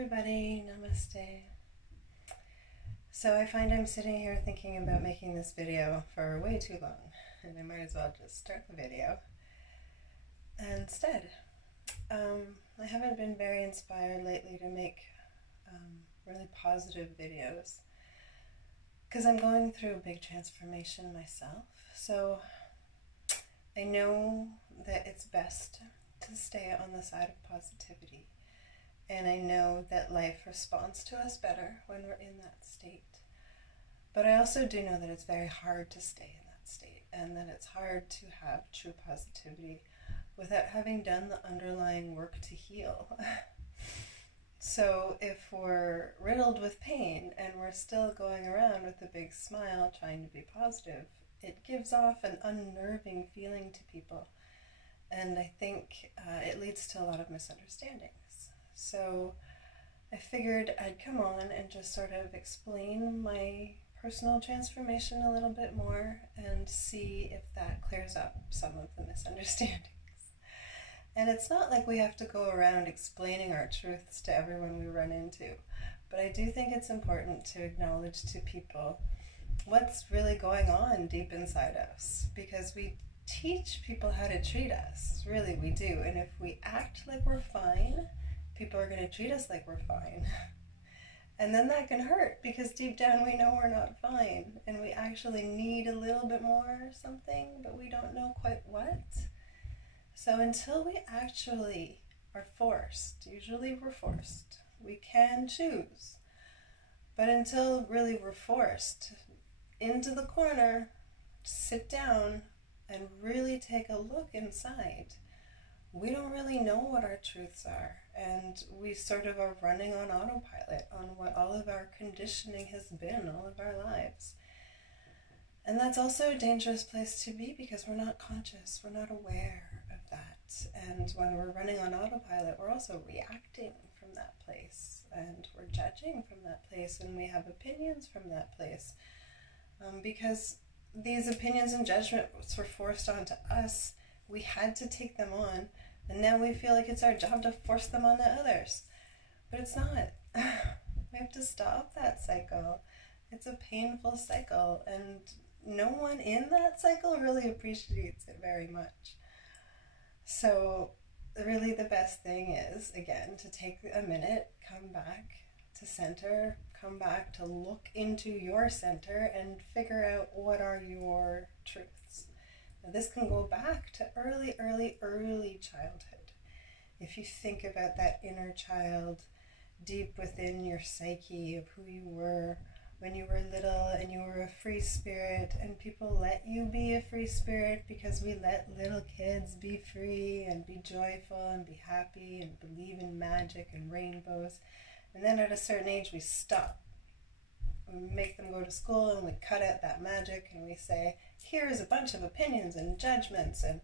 everybody, namaste. So I find I'm sitting here thinking about making this video for way too long, and I might as well just start the video instead. I haven't been very inspired lately to make really positive videos because I'm going through a big transformation myself. So I know that it's best to stay on the side of positivity. And I know that life responds to us better when we're in that state. But I also do know that it's very hard to stay in that state, and that it's hard to have true positivity without having done the underlying work to heal. So if we're riddled with pain and we're still going around with a big smile trying to be positive, it gives off an unnerving feeling to people. And I think it leads to a lot of misunderstandings. So I figured I'd come on and just sort of explain my personal transformation a little bit more and see if that clears up some of the misunderstandings. And it's not like we have to go around explaining our truths to everyone we run into, but I do think it's important to acknowledge to people what's really going on deep inside us, because we teach people how to treat us, really we do, and if we act like we're fine, people are going to treat us like we're fine. And then that can hurt, because deep down we know we're not fine, and we actually need a little bit more or something, but we don't know quite what. So until we actually are forced, usually we're forced, we can choose, but until really we're forced into the corner, sit down and really take a look inside, we don't really know what our truths are, and we sort of are running on autopilot on what all of our conditioning has been all of our lives. And that's also a dangerous place to be, because we're not conscious, we're not aware of that. And when we're running on autopilot, we're also reacting from that place, and we're judging from that place, and we have opinions from that place. Because these opinions and judgments were forced onto us, we had to take them on, and now we feel like it's our job to force them onto others. But it's not. We have to stop that cycle. It's a painful cycle, and no one in that cycle really appreciates it very much. So really the best thing is, again, to take a minute, come back to center, come back to look into your center and figure out what are your truths. Now, this can go back to early childhood. If you think about that inner child deep within your psyche of who you were when you were little and you were a free spirit, and people let you be a free spirit because we let little kids be free and be joyful and be happy and believe in magic and rainbows. And then at a certain age we stop. We make them go to school and we cut out that magic and we say, here's a bunch of opinions and judgments, and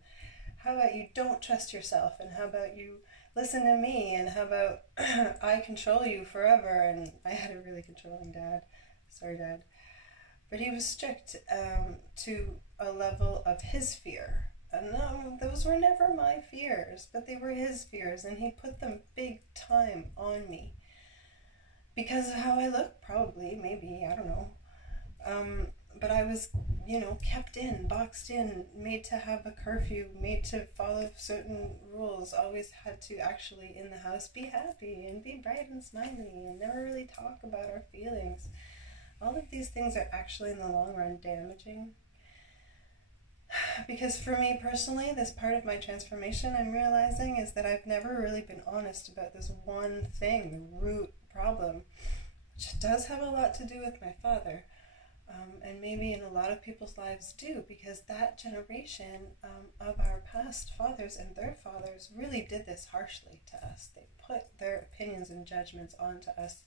how about you don't trust yourself, and how about you listen to me, and how about I control you forever. And I had a really controlling dad. Sorry, Dad. But he was strict to a level of his fear. And those were never my fears, but they were his fears, and he put them big time on me. Because of how I look, probably, maybe, I don't know. But I was, kept in, boxed in, made to have a curfew, made to follow certain rules, always had to actually in the house be happy and be bright and smiley and never really talk about our feelings. All of these things are actually in the long run damaging. Because for me personally, this part of my transformation I'm realizing is that I've never really been honest about this one thing, the root problem, which does have a lot to do with my father, and maybe in a lot of people's lives do, because that generation of our past fathers and their fathers really did this harshly to us. They put their opinions and judgments onto us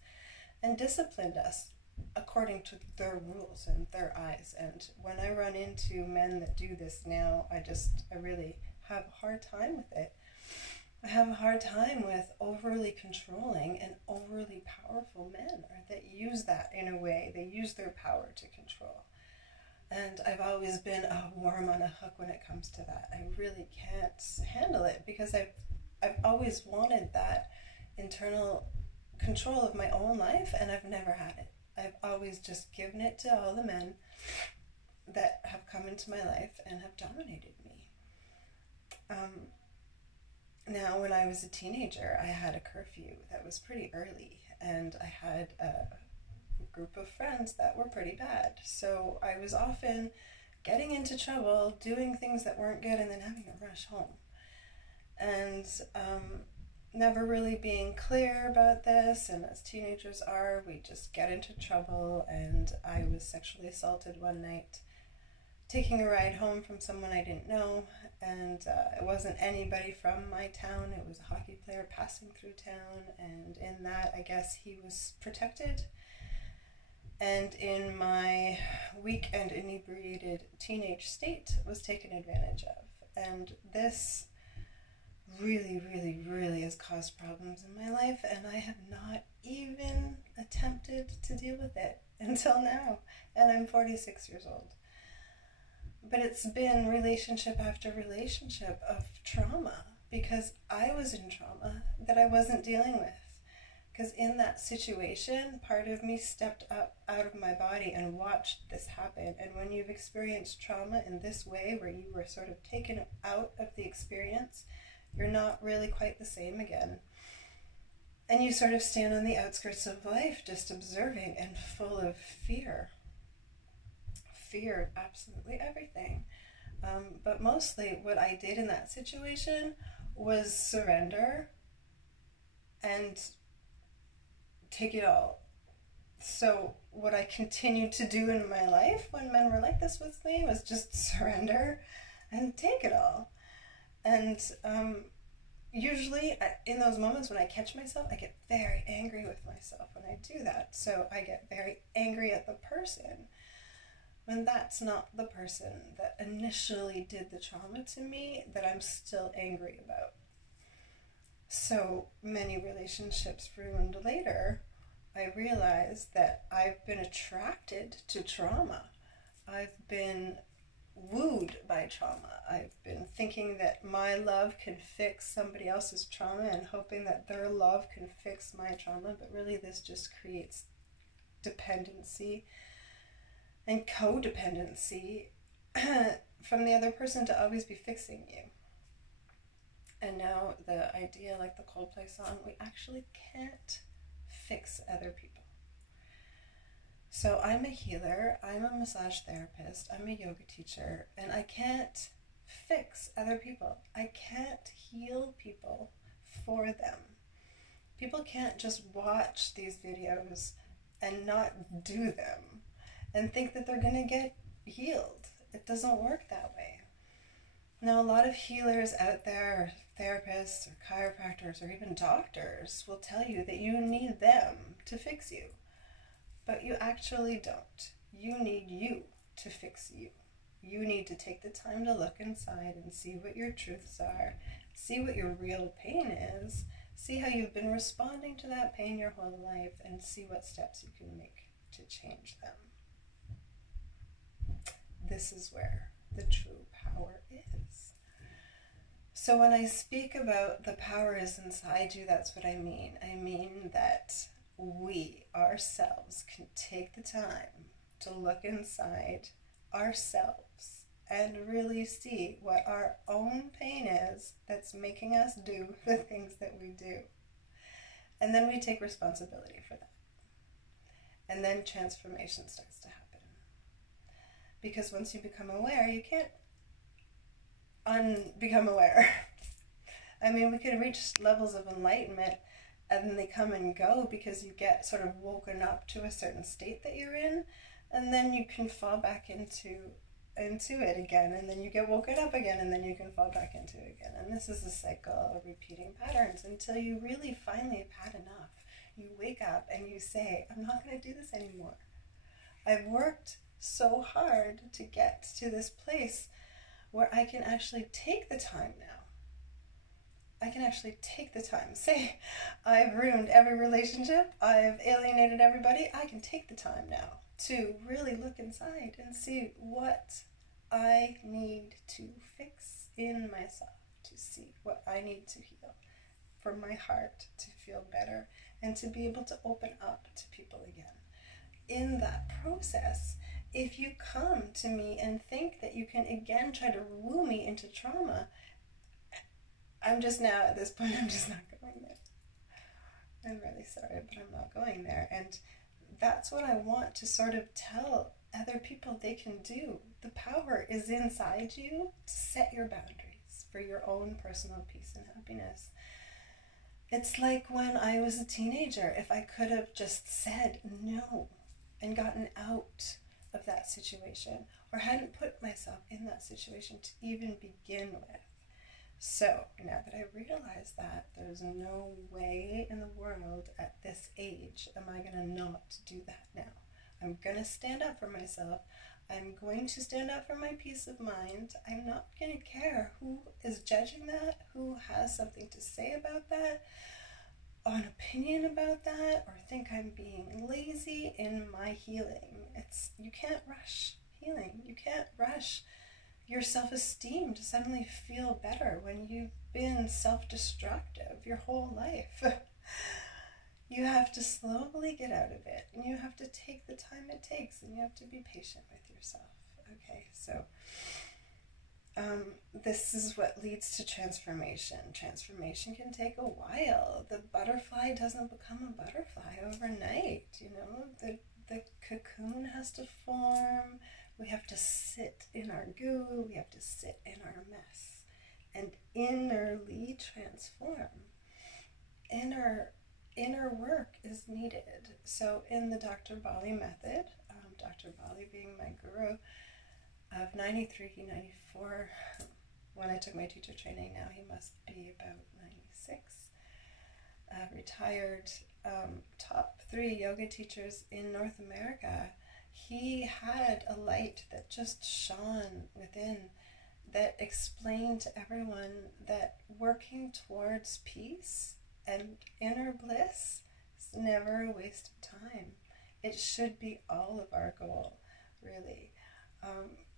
and disciplined us according to their rules and their eyes. And when I run into men that do this now, I really have a hard time with it. I have a hard time with overly controlling and overly powerful men, or that use that in a way. They use their power to control. And I've always been a worm on a hook when it comes to that. I really can't handle it, because I've always wanted that internal control of my own life, and I've never had it. I've always just given it to all the men that have come into my life and have dominated me. Now, when I was a teenager, I had a curfew that was pretty early, and I had a group of friends that were pretty bad. So I was often getting into trouble, doing things that weren't good, and then having to rush home. And never really being clear about this, and as teenagers are, we just get into trouble. And I was sexually assaulted one night, taking a ride home from someone I didn't know, and it wasn't anybody from my town. It was a hockey player passing through town, and in that, I guess he was protected. And in my weak and inebriated teenage state, was taken advantage of. And this really, really, really has caused problems in my life, and I have not even attempted to deal with it until now, and I'm 46 years old. But it's been relationship after relationship of trauma, because I was in trauma that I wasn't dealing with. Because in that situation, part of me stepped up out of my body and watched this happen. And when you've experienced trauma in this way, where you were sort of taken out of the experience, you're not really quite the same again. And you sort of stand on the outskirts of life, just observing and full of fear. Fear of absolutely everything. But mostly what I did in that situation was surrender and take it all. So what I continued to do in my life when men were like this with me was just surrender and take it all. And usually in those moments when I catch myself, I get very angry with myself when I do that. So I get very angry at the person, when that's not the person that initially did the trauma to me that I'm still angry about. So many relationships ruined later, I realized that I've been attracted to trauma. I've been wooed by trauma. I've been thinking that my love can fix somebody else's trauma and hoping that their love can fix my trauma, but really this just creates dependency and codependency from the other person to always be fixing you. And now the idea, like the Coldplay song, we actually can't fix other people. So I'm a healer, I'm a massage therapist, I'm a yoga teacher, and I can't fix other people. I can't heal people for them. People can't just watch these videos and not do them and think that they're going to get healed. It doesn't work that way. Now, a lot of healers out there, therapists or chiropractors or even doctors, will tell you that you need them to fix you. But you actually don't. You need you to fix you. You need to take the time to look inside and see what your truths are, see what your real pain is, see how you've been responding to that pain your whole life, and see what steps you can make to change them. This is where the true power is. So when I speak about the power is inside you, that's what I mean. I mean that we ourselves can take the time to look inside ourselves and really see what our own pain is that's making us do the things that we do. And then we take responsibility for that. And then transformation starts to happen. Because once you become aware, you can't unbecome aware. I mean, we could reach levels of enlightenment and then they come and go because you get sort of woken up to a certain state that you're in, and then you can fall back into it again, and then you get woken up again, and then you can fall back into it again. And this is a cycle of repeating patterns until you really finally have had enough. You wake up and you say, I'm not going to do this anymore. I've worked so hard to get to this place where I can actually take the time now. I can actually take the time. Say, I've ruined every relationship, I've alienated everybody. I can take the time now to really look inside and see what I need to fix in myself, to see what I need to heal for my heart to feel better and to be able to open up to people again. In that process, if you come to me and think that you can again try to woo me into trauma, I'm just now at this point, I'm just not going there. I'm really sorry, but I'm not going there. And that's what I want to sort of tell other people they can do. The power is inside you to set your boundaries for your own personal peace and happiness. It's like when I was a teenager, if I could have just said no and gotten out of that situation, or hadn't put myself in that situation to even begin with. So now that I realize that, there's no way in the world at this age am I going to not do that now. I'm going to stand up for myself. I'm going to stand up for my peace of mind. I'm not going to care who is judging that, who has something to say about that, an opinion about that, or think I'm being lazy in my healing. You can't rush healing. You can't rush your self-esteem to suddenly feel better when you've been self-destructive your whole life. You have to slowly get out of it, and you have to take the time it takes, and you have to be patient with yourself. Okay, so this is what leads to transformation. Transformation can take a while. The butterfly doesn't become a butterfly overnight, you know. The cocoon has to form. We have to sit in our goo. We have to sit in our mess and innerly transform. Inner work is needed. So in the Dr. Bali Method, Dr. Bali being my guru of 93, 94, when I took my teacher training, now he must be about 96, retired, top 3 yoga teachers in North America. He had a light that just shone within, that explained to everyone that working towards peace and inner bliss is never a waste of time. It should be all of our goal, really.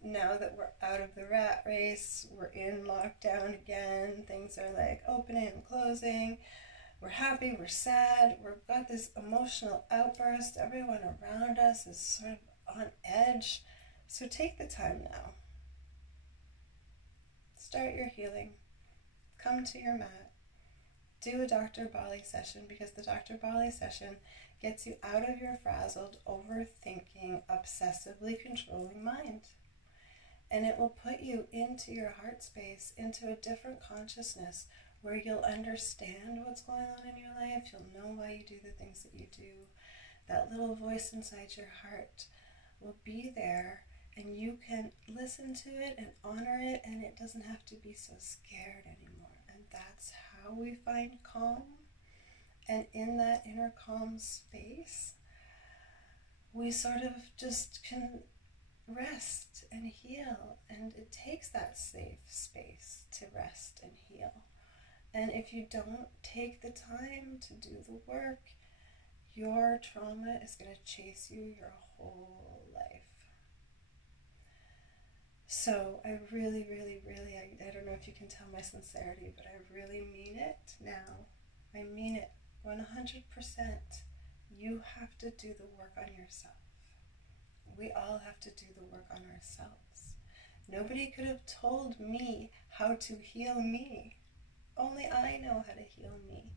Now that we're out of the rat race, we're in lockdown again, things are like opening and closing, we're happy, we're sad, we've got this emotional outburst, everyone around us is sort of on edge. So take the time now. Start your healing. Come to your mat. Do a Dr. Bali session, because the Dr. Bali session gets you out of your frazzled, overthinking, obsessively controlling mind. And it will put you into your heart space, into a different consciousness where you'll understand what's going on in your life. You'll know why you do the things that you do. That little voice inside your heart will be there, and you can listen to it and honor it, and it doesn't have to be so scared anymore. And that's how we find calm. And in that inner calm space, we sort of just can rest and heal, and it takes that safe space to rest and heal. And if you don't take the time to do the work, your trauma is going to chase you your whole life. So I really, I don't know if you can tell my sincerity, but I really mean it now. I mean it 100%. You have to do the work on yourself. We all have to do the work on ourselves. Nobody could have told me how to heal me. Only I know how to heal me.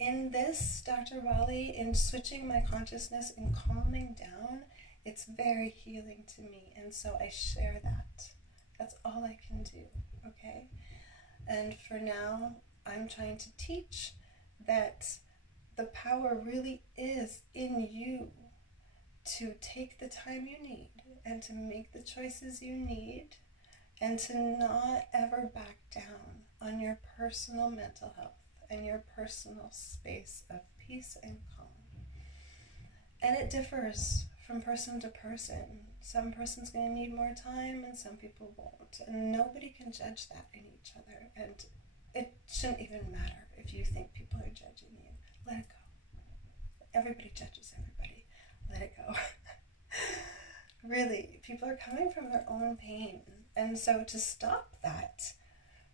In this, Dr. Bali, in switching my consciousness and calming down, it's very healing to me. And so I share that. That's all I can do, okay? And for now, I'm trying to teach that the power really is in you to take the time you need and to make the choices you need and to not ever back down on your personal mental health and your personal space of peace and calm. And it differs from person to person. Some person's going to need more time and some people won't. And nobody can judge that in each other. And it shouldn't even matter if you think people are judging you. Let it go. Everybody judges everybody. Let it go. Really, people are coming from their own pain. And so to stop that,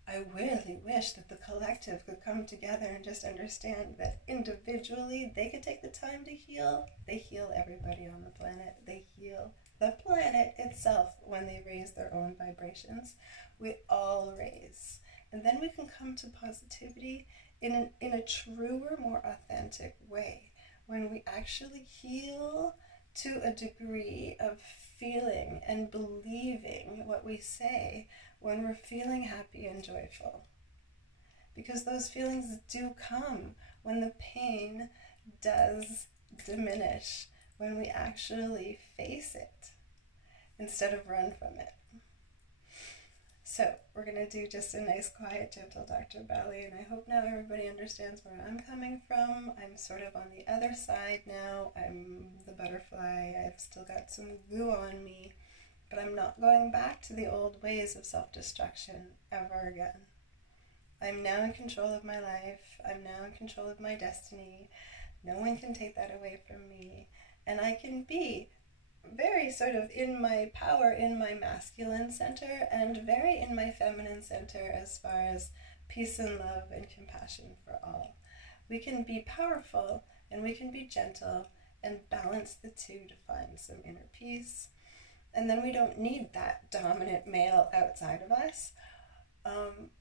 I really wish that the collective could come together and just understand that individually they could take the time to heal. They heal everybody on the planet. They heal the planet itself when they raise their own vibrations. We all raise. And then we can come to positivity in a truer, more authentic way, when we actually heal to a degree of feeling and believing what we say, when we're feeling happy and joyful. Because those feelings do come when the pain does diminish, when we actually face it instead of run from it. So we're going to do just a nice, quiet, gentle Dr. Bali, and I hope now everybody understands where I'm coming from. I'm sort of on the other side now. I'm the butterfly. I've still got some goo on me, but I'm not going back to the old ways of self-destruction ever again. I'm now in control of my life. I'm now in control of my destiny. No one can take that away from me, and I can be very sort of in my power, in my masculine center, and very in my feminine center as far as peace and love and compassion for all. We can be powerful and we can be gentle and balance the two to find some inner peace. And then we don't need that dominant male outside of us,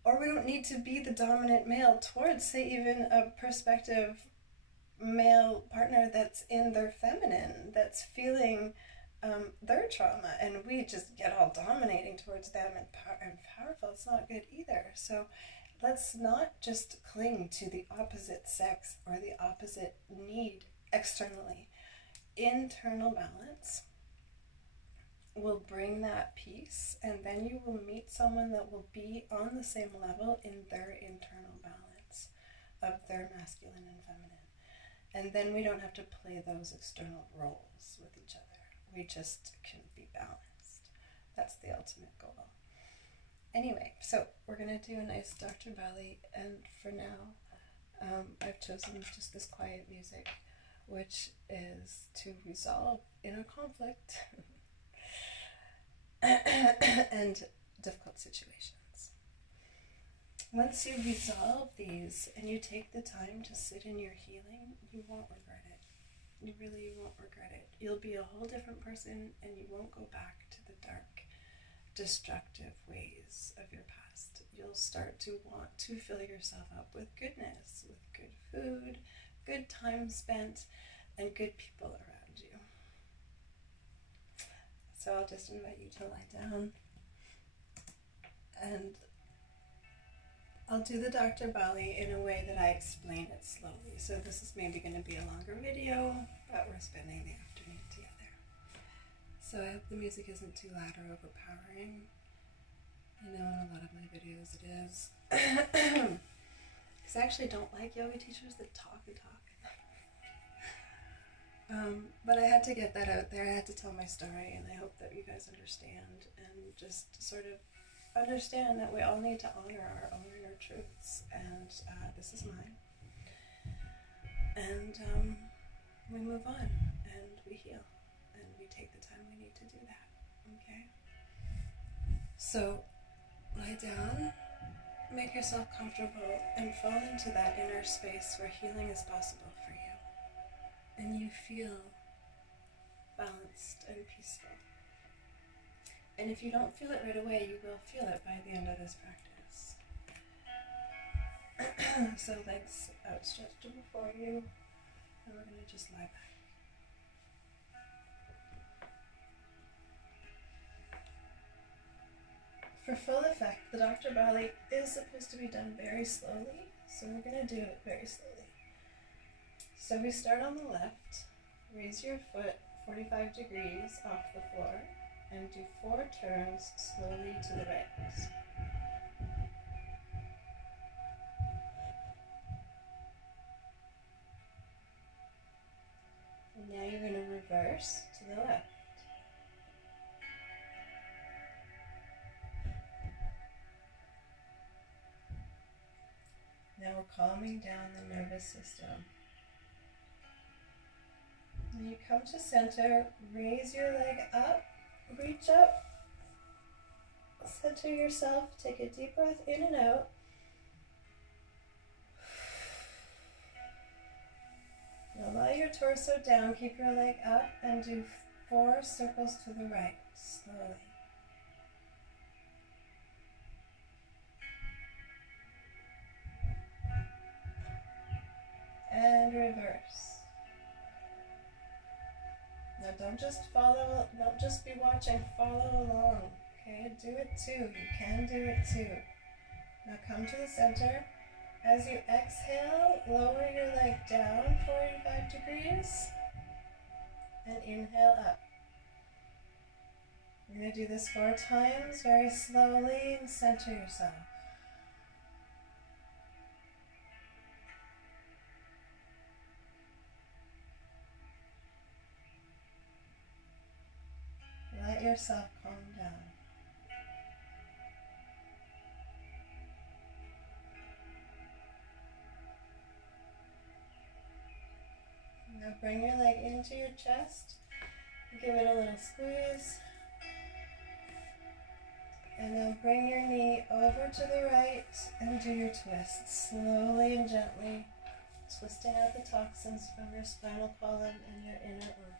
or we don't need to be the dominant male towards, say, even a prospective male partner that's in their feminine, that's feeling their trauma, and we just get all dominating towards them and powerful. It's not good either. So let's not just cling to the opposite sex or the opposite need externally. Internal balance will bring that peace, and then you will meet someone that will be on the same level in their internal balance of their masculine and feminine. And then we don't have to play those external roles with each other. We just can be balanced. That's the ultimate goal. Anyway, so we're going to do a nice Dr. Bali, and for now, I've chosen just this quiet music, which is to resolve inner conflict and difficult situations. Once you resolve these and you take the time to sit in your healing, you won't regret it. You really won't regret it. You'll be a whole different person, and you won't go back to the dark, destructive ways of your past. You'll start to want to fill yourself up with goodness, with good food, good time spent, and good people around you. So I'll just invite you to lie down, and I'll do the Dr. Bali in a way that I explain it slowly. So this is maybe going to be a longer video, but we're spending the afternoon together. So I hope the music isn't too loud or overpowering. I know in a lot of my videos it is. Because I actually don't like yoga teachers that talk and talk. But I had to get that out there. I had to tell my story, and I hope that you guys understand and just sort of understand that we all need to honor our own inner truths, and this is mine. And we move on, and we heal, and we take the time we need to do that, okay? So, lie down, make yourself comfortable, and fall into that inner space where healing is possible for you, and you feel balanced and peaceful. And if you don't feel it right away, you will feel it by the end of this practice. So legs outstretched before you, and we're going to just lie back. For full effect, the Dr. Bali is supposed to be done very slowly, so we're going to do it very slowly. So we start on the left, raise your foot 45 degrees off the floor, and do 4 turns slowly to the right. And now you're going to reverse to the left. Now we're calming down the nervous system. When you come to center, raise your leg up, reach up, Center yourself. Take a deep breath in and out. Now lie your torso down. Keep your leg up and do 4 circles to the right, slowly. And reverse. Now don't just be watching, follow along. Okay, do it too. You can do it too. Now come to the center. As you exhale, lower your leg down 45 degrees and inhale up. You're going to do this 4 times, very slowly, and center yourself. Let yourself calm down. Now bring your leg into your chest, give it a little squeeze, and now bring your knee over to the right and do your twist, slowly and gently, twisting out the toxins from your spinal column and your inner organs.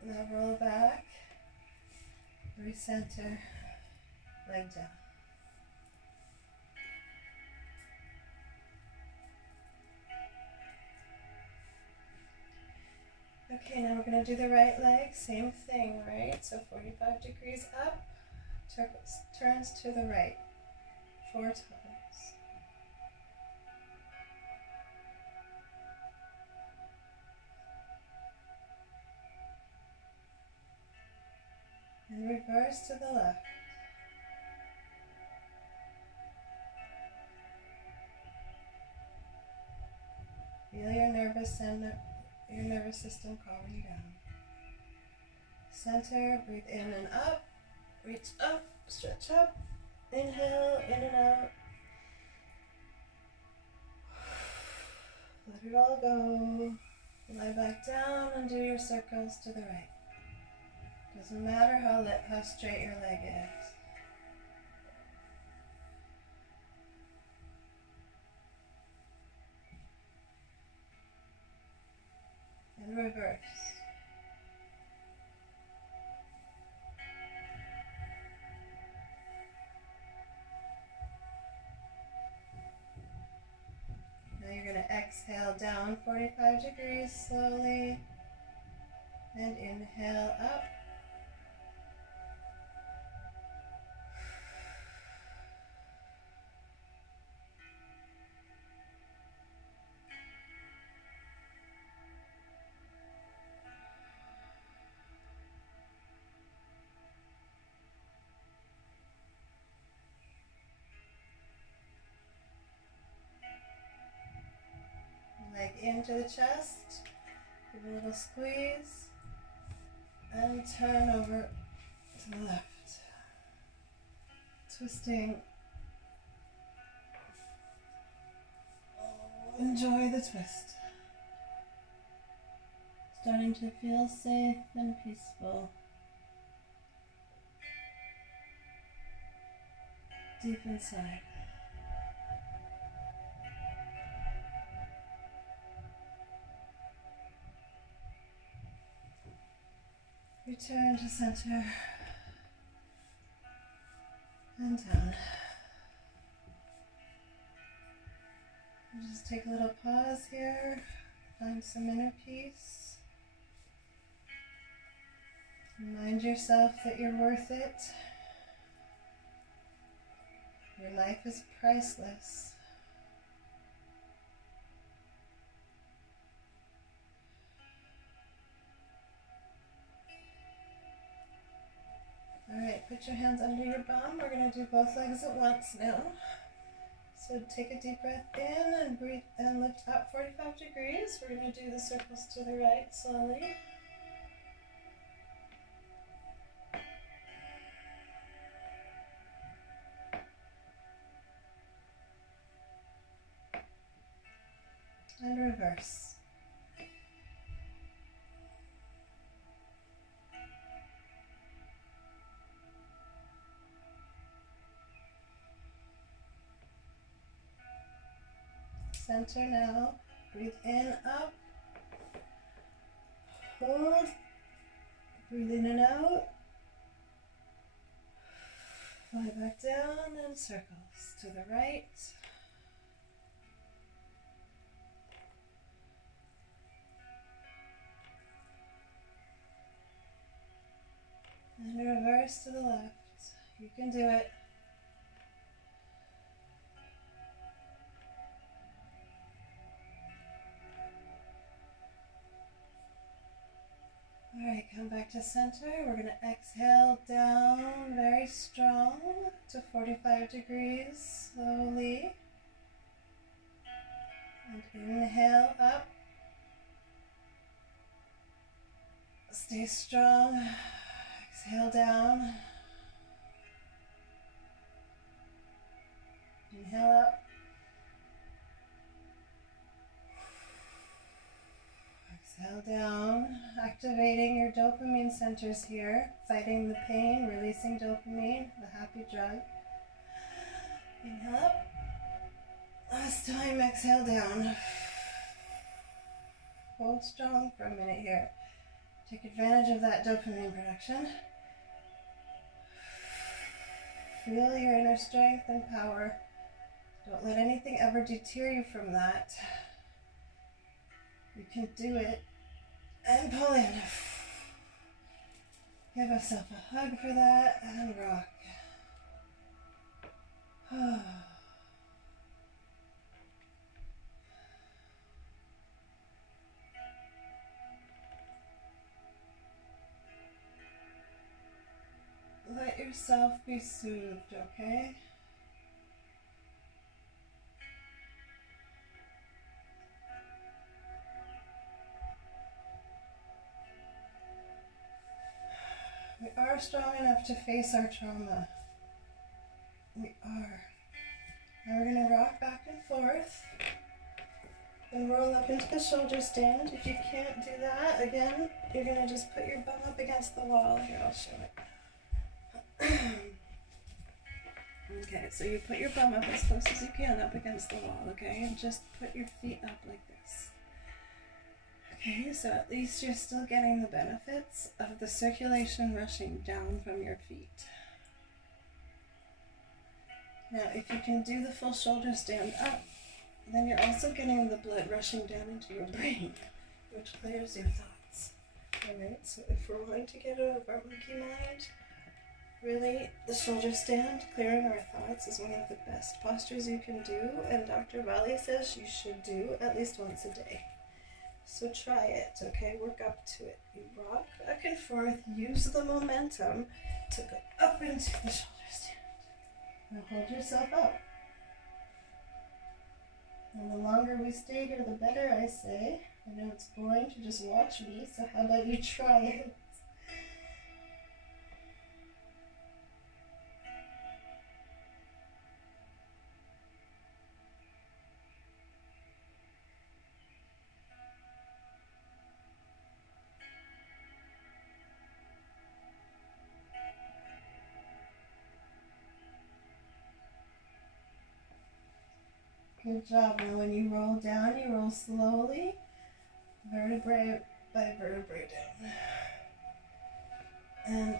Now roll back, recenter, leg down. Okay, now we're going to do the right leg, same thing, right? So 45 degrees up, turns to the right, 4 times. And reverse to the left. Feel your nervous system calming down. Center, breathe in and up, reach up, stretch up, inhale, in and out. Let it all go. Lie back down and do your circles to the right. Doesn't matter how straight your leg is. And reverse. Now you're going to exhale down 45 degrees slowly and inhale up. Leg into the chest, give a little squeeze, and turn over to the left. Twisting. Enjoy the twist. Starting to feel safe and peaceful. Deep inside. Return to center and down. And just take a little pause here, find some inner peace. Remind yourself that you're worth it. Your life is priceless. Alright, put your hands under your bum. We're going to do both legs at once now. So take a deep breath in and breathe and lift up 45 degrees. We're going to do the circles to the right slowly. reverse. Center now. Breathe in, up. Hold. Breathe in and out. Fly back down and circles to the right. And reverse to the left. You can do it. Alright, come back to center. We're going to exhale down very strong to 45 degrees slowly. And inhale up. Stay strong. Exhale down. Inhale up. Exhale down, activating your dopamine centers here, fighting the pain, releasing dopamine, the happy drug. Inhale up. Last time, exhale down. Hold strong for a minute here. Take advantage of that dopamine production. Feel your inner strength and power. Don't let anything ever deter you from that. You can do it. And pull in. Give yourself a hug for that and rock. Let yourself be soothed, okay? We are strong enough to face our trauma. We are. Now we're going to rock back and forth and roll up into the shoulder stand. If you can't do that, again, you're going to just put your bum up against the wall. Here, I'll show it. Okay, so you put your bum up as close as you can up against the wall, okay? And just put your feet up like this. Okay, so at least you're still getting the benefits of the circulation rushing down from your feet. Now, if you can do the full shoulder stand up, then you're also getting the blood rushing down into your brain, which clears your thoughts. Alright, so if we're wanting to get out of our monkey mind, really, the shoulder stand, clearing our thoughts, is one of the best postures you can do, and Dr. Bali says you should do at least once a day. So try it, okay? Work up to it. You rock back and forth, use the momentum to go up into the shoulder stand. Now hold yourself up. And the longer we stay here, the better, I say. I know it's boring to just watch me, so how about you try it? Good job. Now when you roll down, you roll slowly, vertebrae by vertebrae down. And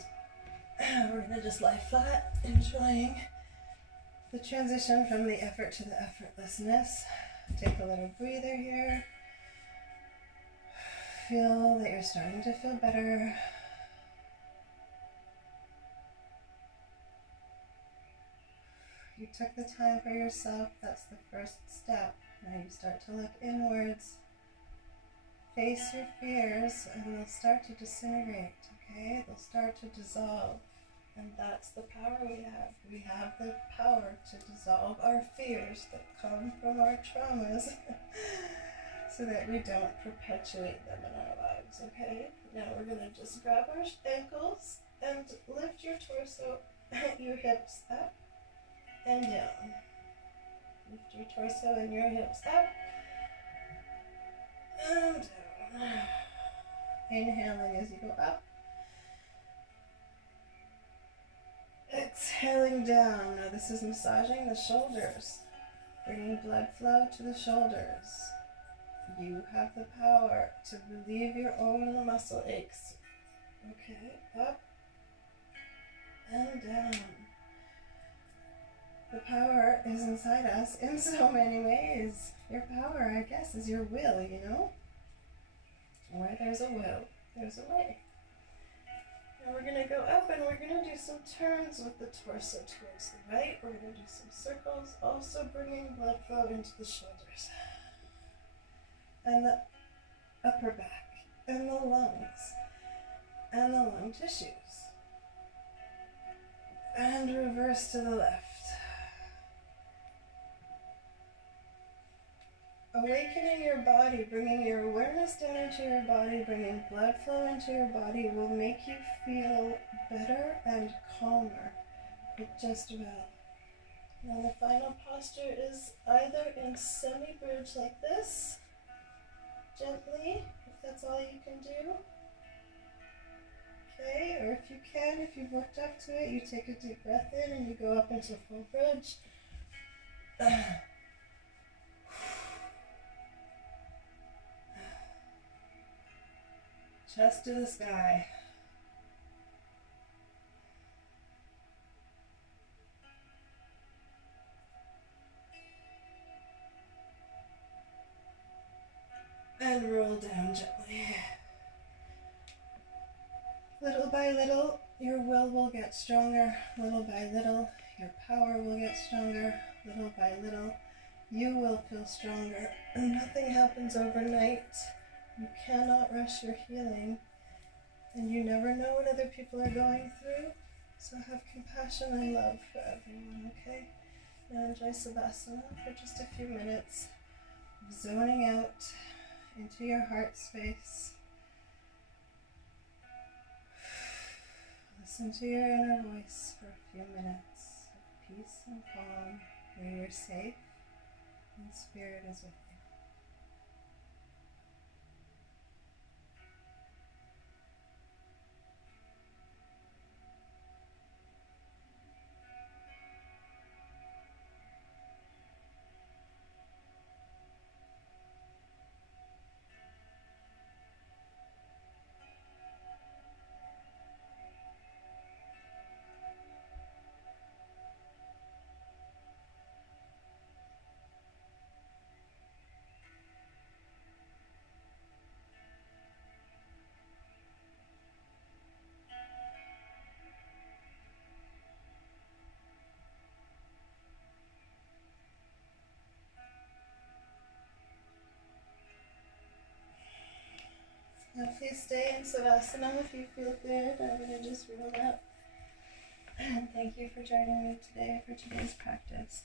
we're going to just lie flat, enjoying the transition from the effort to the effortlessness. Take a little breather here. Feel that you're starting to feel better. You took the time for yourself. That's the first step. Now you start to look inwards. Face your fears and they'll start to disintegrate, okay? They'll start to dissolve. And that's the power we have. We have the power to dissolve our fears that come from our traumas so that we don't perpetuate them in our lives, okay? Now we're going to just grab our ankles and lift your torso, your hips up and down. Lift your torso and your hips up and down. Inhaling as you go up. Exhaling down. Now this is massaging the shoulders, bringing blood flow to the shoulders. You have the power to relieve your own muscle aches. Okay, up and down. The power is inside us in so many ways. Your power, I guess, is your will, you know? Where there's a will, there's a way. Now we're going to go up and we're going to do some turns with the torso towards the right. We're going to do some circles, also bringing blood flow into the shoulders. And the upper back, and the lungs, and the lung tissues. And reverse to the left. Awakening your body, bringing your awareness down into your body, bringing blood flow into your body will make you feel better and calmer. It just will. Now the final posture is either in semi-bridge like this, gently, if that's all you can do. Okay, or if you can, if you've worked up to it, you take a deep breath in and you go up into full bridge. Chest to the sky. And roll down gently. Little by little, your will get stronger. Little by little, your power will get stronger. Little by little, you will feel stronger. And nothing happens overnight. You cannot rush your healing, and you never know what other people are going through, so have compassion and love for everyone, okay? Now enjoy Savasana for just a few minutes, zoning out into your heart space. Listen to your inner voice for a few minutes of peace and calm, where you're safe and spirit is with you. Now please stay in Savasana if you feel good. I'm going to just roll up. And thank you for joining me today for today's practice.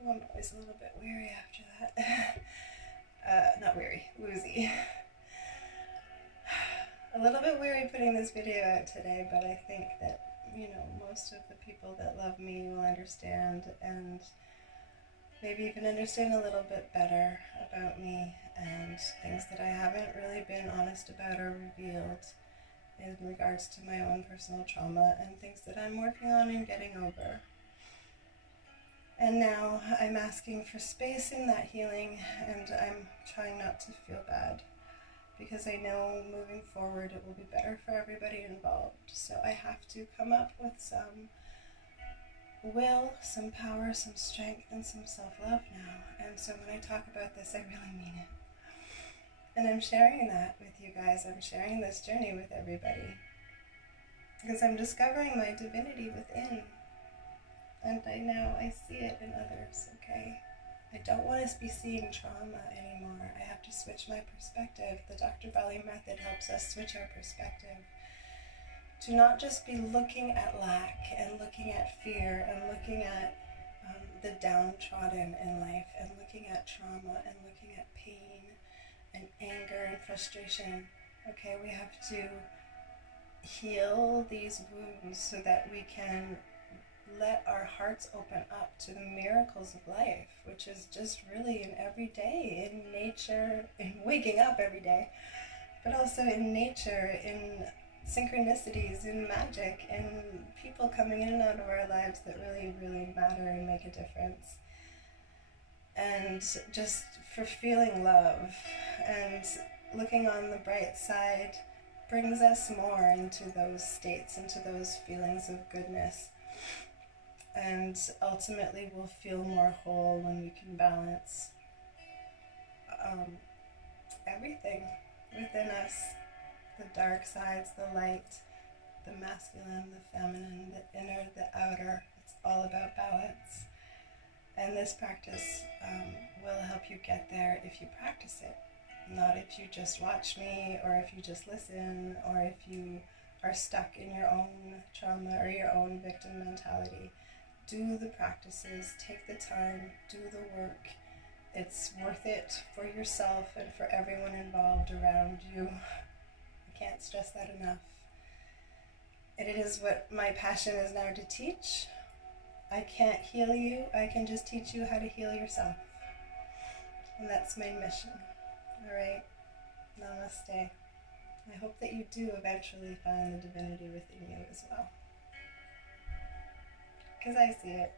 Oh, I'm always a little bit weary after that. Not weary, woozy. A little bit weary putting this video out today, but I think that, you know, most of the people that love me will understand and maybe even understand a little bit better about me and things that I haven't really been honest about or revealed in regards to my own personal trauma and things that I'm working on and getting over. And now I'm asking for space in that healing, and I'm trying not to feel bad because I know moving forward it will be better for everybody involved. So I have to come up with some will, some power, some strength, and some self-love now. And so when I talk about this, I really mean it. And I'm sharing that with you guys. I'm sharing this journey with everybody because I'm discovering my divinity within. And I see it in others, okay? I don't want to be seeing trauma anymore. I have to switch my perspective. The Dr. Bali Method helps us switch our perspective to not just be looking at lack and looking at fear and looking at the downtrodden in life and looking at trauma and looking at pain and anger and frustration. Okay, we have to heal these wounds so that we can let our hearts open up to the miracles of life, which is just really in every day, in nature, in waking up every day, but also in nature, in synchronicities, in magic, in people coming in and out of our lives that really, really matter and make a difference. And just for feeling love and looking on the bright side brings us more into those states, into those feelings of goodness. And ultimately we'll feel more whole when we can balance everything within us. The dark sides, the light, the masculine, the feminine, the inner, the outer. It's all about balance. And this practice will help you get there if you practice it. Not if you just watch me, or if you just listen, or if you are stuck in your own trauma or your own victim mentality. Do the practices, take the time, do the work. It's worth it for yourself and for everyone involved around you. I can't stress that enough. It is what my passion is now to teach. I can't heal you, I can just teach you how to heal yourself. And that's my mission. Alright, namaste. I hope that you do eventually find the divinity within you as well. Because I see it.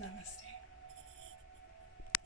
Namaste.